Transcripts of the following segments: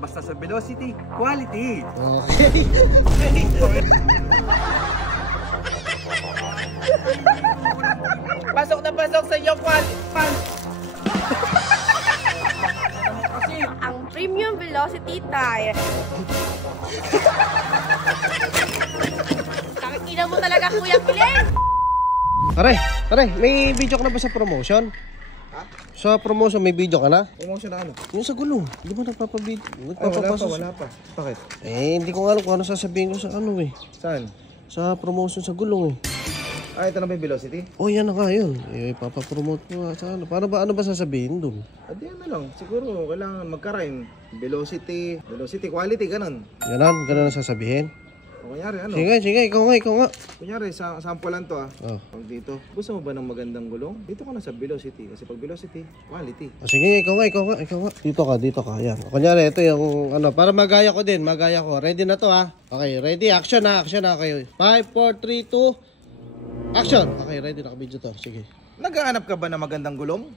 basta sa velocity, quality. Okay. Pasok na pasok sa iyong Ang premium velocity tire. Tangina mo talaga, Kuya Glenn. Aray, may video ka na ba sa promotion? Ha? Sa promotion may video ka na? Promotion na ano? Yung sa gulong, di ba nagpapabid? Wala pa. Bakit? Hindi ko alam kung ano sasabihin ko sa ano eh. Saan? Sa promotion sa gulong eh. Ito na ba yung velocity? Oh, yan na nga yun. Papapromote ko nga sa ano. Ano ba sasabihin doon? Di ano lang. Siguro kailangan magka-rhyme. Velocity, quality, ganun. Ganun ang sasabihin? O kunyari ano? Sige, ikaw nga. Kunyari, sample lang to Oh. Pag dito, gusto mo ba ng magandang gulong? Dito ka na sa velocity. Kasi pag velocity, quality. Sige, ikaw nga. Dito ka. Yan. Kunyari, ito yung ano, para magaya ko. Ready na to ha. Okay, ready? Action ha kayo. 5, 4, 3, 2... Action! Okay, ready, naka-video to. Sige. Naghahanap ka ba ng magandang gulong?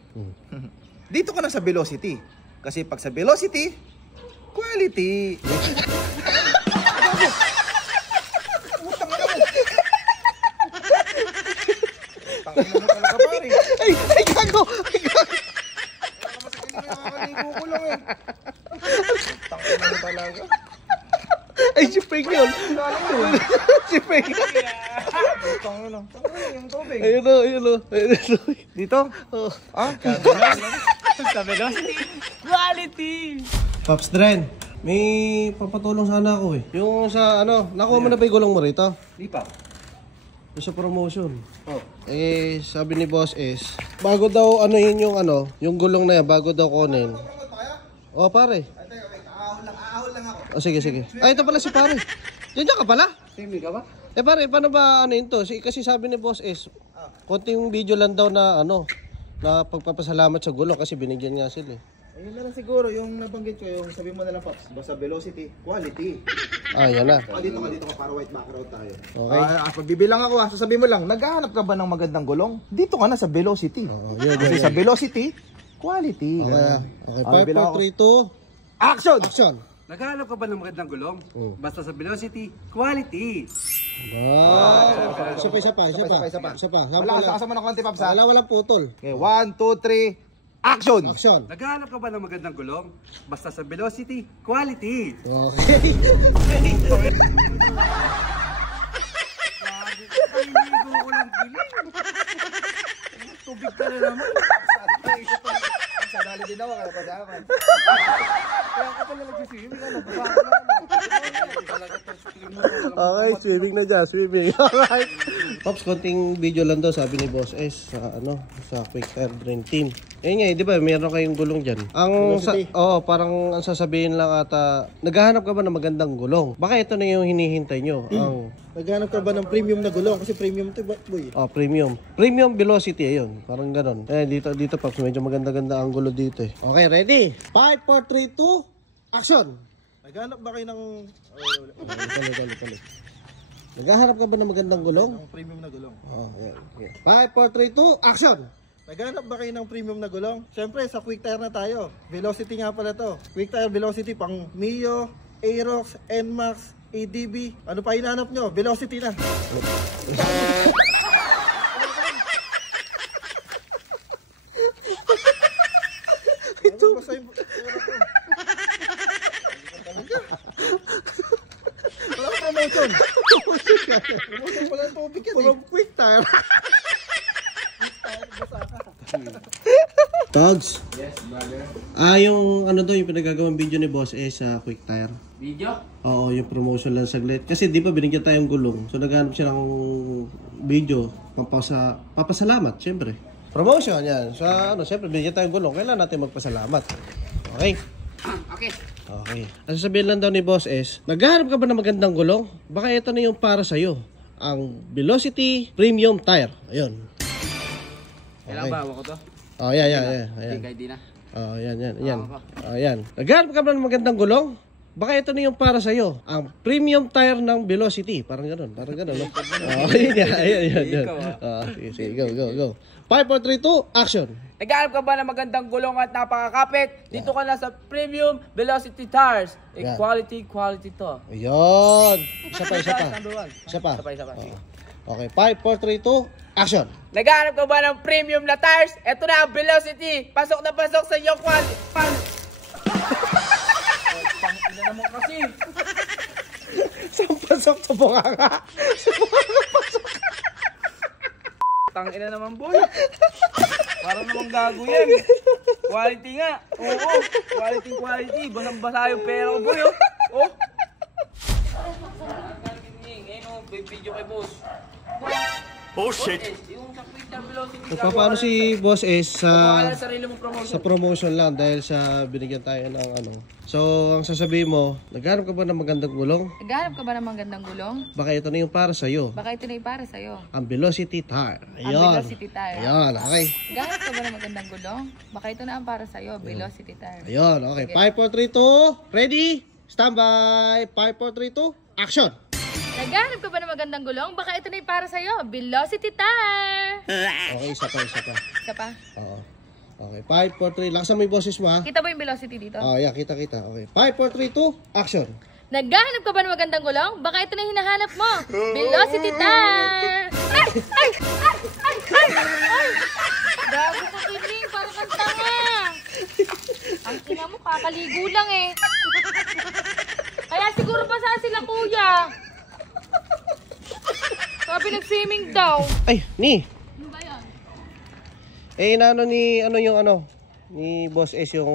Dito ka na sa velocity. Kasi pag sa velocity, quality. Tangin mo talaga pare. Ay, gago! Nakakaligo ko lang eh. Tangin mo talaga. Ay, si Peg yun. Si Peg. Tangin mo yung tubig. Ayun o. Dito? Oh. sa velocity, quality. Pops Dren, may papatulong sana ako eh. Yung sa ano, nakuha mo na ba yung gulong mo rito? Di pa. Yung sa promotion. Oh. Sabi ni Boss is, bago daw ano yun yung ano, yung gulong na yan, bago daw kunin. Oh, pare. Ahol lang ako. Oh, sige. Ay, ito pala si pare. Diyan ka pala? Simi ka ba? Pare, paano ba ano yun to? Kasi sabi ni Boss is, konting video lang daw na ano, na pagpapasalamat sa gulong kasi binigyan nga sila eh. Ayun na lang siguro, yung nabanggit ko, yung sabi mo na lang Pops, basta velocity, quality. Yan na. Dito ka para white background tayo. Okay. Pagbibilang ako sasabihin mo lang, naghahanap ka ba ng magandang gulong? Dito ka na sa velocity. Kasi sa velocity, quality. Okay, 5, 4, 3, 2, Action! Naghahanap ka ba ng magandang gulong? Basta sa velocity, quality. Isa pa. Wala, mo ng konti Pops ha? Walang putol. Okay, 1, 2, 3, action! Naghahanap ka ba ng magandang gulong? Basta sa velocity, quality. Okay. Pahiligo ko lang giling. Tubig ka na naman. Sadali din ako, kaya pasaman. Kaya ka pala nagsiswimming ka na. Okay, swimming na dyan, swimming. Alright. Pops, konting video lang daw sabi ni Boss S sa Quick Tire Dream Team. Nga, di ba, meron kayong gulong dyan. Parang ang sasabihin lang ata, naghahanap ka ba ng magandang gulong? Baka ito na yung hinihintay nyo. Naghanap ka ba ng premium na gulong? Kasi premium ito, boy. Premium. Premium velocity, ayun. Parang ganon. Dito Pops, medyo maganda-ganda ang gulo dito eh. Okay, ready? 5, 4, 3, 2, action! Naghanap ba kayo ng... Naghahanap ka ba ng magandang gulong? ng premium na gulong? Okay. 5, 4, 3, 2, action! Naghanap ba kayo ng premium na gulong? Siyempre, sa Quick Tire na tayo. Velocity nga pala to. Quick Tire Velocity pang Mio, Aerox, NMAX, ADB. Ano pa hinahanap nyo? Velocity na. Ito. Wala ka promotion. Promotion pala ng topic yan eh. Quick Tire. Togs? Yes, brother. Yung ano daw, yung pinagagawang video ni Boss sa Quick Tire. Video? Oo, yung promotion lang saglit. Kasi di ba binigyan tayong gulong. So naghanap siya ng video papasalamat, syempre. Promotion yan. Syempre binigyan tayong gulong. Kailangan natin magpasalamat. Okay? Okay. Ang sasabihin lang daw ni Boss naghahanap ka ba ng magandang gulong? Baka ito na yung para sa'yo. Ang Velocity Premium Tire. Ayun. Kailangan ba hawak ko to? Yan. Hindi, kahit di na. Yan. Naghanap ka ba ng magandang gulong? baka ito na yung para sa'yo. Ang premium tire ng Velocity. Parang ganun, no? Ayun yan. Sige, go. 5, 4, 3, 2, action. Naghahanap ka ba ng magandang gulong at napakakapit? Dito ka na sa Premium Velocity Tires. Yan. Quality to. Ayun. Isa pa. Number one. Isa pa. Sige. Okay, 5, 4, 3, 2, action. Naghahanap ka ba ng premium na tires? Ito na ang Velocity. Pasok na pasok sa iyong quality. Pang-ina naman kasi. Saan pasok sa bunganga? Tang-ina naman boy. Parang namang gago yan. Quality nga. Oo. Quality. Basang-basa yung pera ko boy. Oh. Ngayon o, video kay boss. Oh shit! Yung sa Twitter Velocity. Paano si Boss S Wala sarili mong promotion. sa promotion lang dahil sa binigyan tayo ng ano. So, ang sasabihin mo, naghanap ka ba ng magandang gulong? Naghahanap ka ba ng magandang gulong? Baka ito na yung para sa'yo. Baka ito na yung para sa'yo. Ang Velocity Tire. Ayun. Ang Velocity Tire. Ayun, okay. Naghahanap ka ba ng magandang gulong? Baka ito na ang para sa'yo. Velocity Tire. Ayun, okay. 5, 4, 3, 2, ready? Standby. 5, 4, 3, 2, action! Naghahanap ka ba ng magandang gulong? Baka ito na yung para sa'yo. Velocity Tire. Okay, isa pa. Isa pa. Oo. Okay, 5, 4, 3. Lakasan mo yung boses mo, ha? Kita ba yung velocity dito? Yeah, kita. Okay. 5, 4, 3, 2, action! Naghahanap ka ba ng magandang gulong? Baka ito na yung hinahanap mo. Velocity Tire. Ay! Gago ka, Kiling. Parang kang tanga. Ang ina mo, kakaligo lang eh. Kaya siguro pa saan sila, kuya? Sabi nag-swimming daw. Ay, ni! Ano ba yan? Ni Boss S yung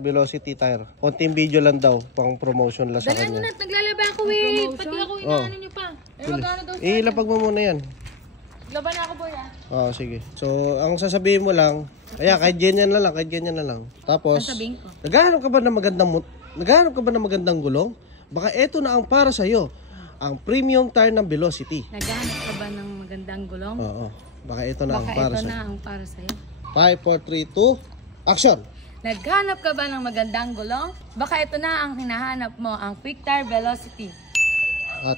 Velocity Tire. Konting video lang daw, pang promotion lang sa Dalan mo kanya. na, naglalaba ako eh. Pati ako inaano nyo pa. Eh, magkano daw sa... Ilapag mo muna yan. Laban na ako, boy ah. Sige. So, ang sasabihin mo lang, kahit ganyan na lang. Tapos, Ang sabihin ko? naghahanap ka ba ng magandang gulong? Baka eto na ang para sa'yo. Ang premium tire ng Velocity. Naghahanap ka ba ng magandang gulong? Oo. Baka ito na ang Baka para ito sa'yo. na ang para sa'yo. 5, 4, 3, 2, action! Naghanap ka ba ng magandang gulong? Baka ito na ang hinahanap mo, ang Quick Tire Velocity.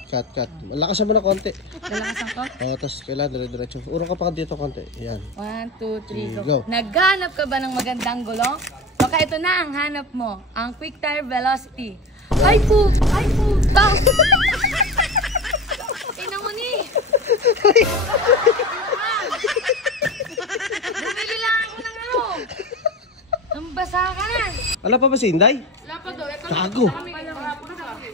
Cut. Malakasan mo na konti. Lalakasan ko? Tapos kailangan dire-diretso. Urong ka pa dito konti. Yan. 1, 2, 3, Go. go. Naghanap ka ba ng magandang gulong? Baka ito na ang hanap mo, ang Quick Tire Velocity. Ay po! Tang! Ina mo ni! Bumili lang ako ng ano. Nambasa ka na. Ala pa ba si Inday? Wala pa daw. Ito Gago.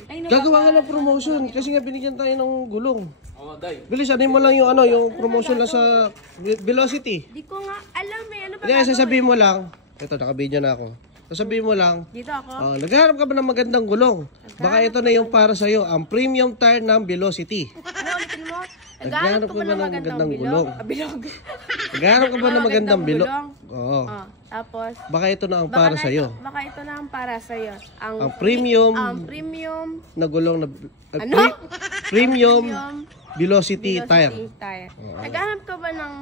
Ay, Gagawa nga ng promotion kasi nga binigyan tayo ng gulong. Oo, day. Bilis, ano mo lang yung promotion lang sa Velocity. Di ko nga alam eh. Ano ba Hindi, sasabihin mo lang. Ito, naka-video na ako. Sasabihin mo lang, dito ako? naghahanap ka ba ng magandang gulong? Baka ito na yung para sa'yo, ang premium tire ng Velocity. Ano ulitin mo? Naghahanap ka ba ng magandang gulong? Bilog. Naghahanap ka ba ng magandang bilog? Oo. Tapos, Baka ito na ang para sa'yo. baka ito na ang para sa'yo. Ang premium na gulong na... Ano? Premium Velocity tire. tire. Naghahanap ka ba ng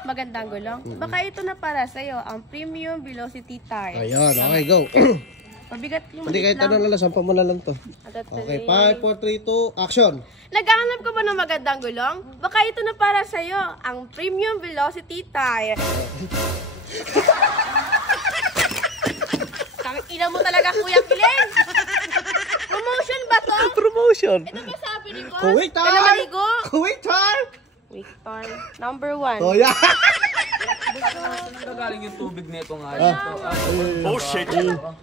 magandang gulong? Baka ito na para sa'yo, ang Premium Velocity Tire. Ayun, okay, go. Mabigat yung Hindi, kahit ano na lang, sampa mo na lang to. Okay, 5, 4, 3, 2, action! Naghahanap ka ba ng magandang gulong? Baka ito na para sa'yo, ang Premium Velocity Tire. Tangina mo talaga, Kuya Kilen! Promotion ba to? Promotion! Ito ba sabi ni Boss? Kuwait Kailan time! maligo? Kuwait time! Wait, time. Number 1. Oh, yeah! Saan nagagaling yung tubig nito nga? Oh shit! Bakal.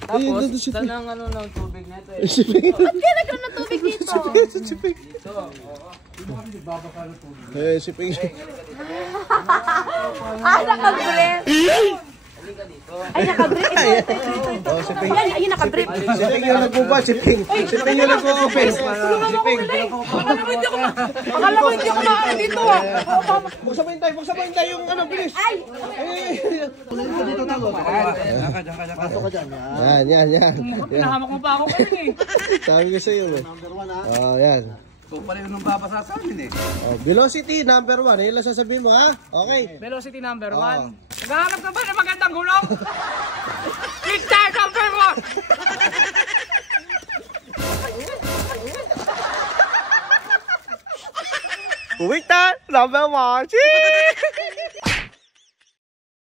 Tapos, saan ang ano ng tubig nito eh? Ba't kaya nagkaroon ng tubig dito? Dito. Si Ping. Nakabrip. Ay, nakabrip. Ito. Oh, si Ping. Ayun, nakabrip. Si Ping yung nagbuba, si Ping. Si Ping yung nag-open. Si Ping. Akala ko hindi ako maaari dito ah. Buksan mo yung tayo yung ano, bilis. Ay! Pasok ka dyan. Yan. Pinahamak mo pa ako kanina eh. Sabi ko sa'yo eh. Oh, yan. Ito pala yung nababasa sa amin eh. Oh, Velocity number 1. Ayun lang sasabihin mo, ha? Okay. Velocity number Oo. 1. Naghahanap ka ba ng magandang gulong? Quick Tire number 1! Quick Tire number 1.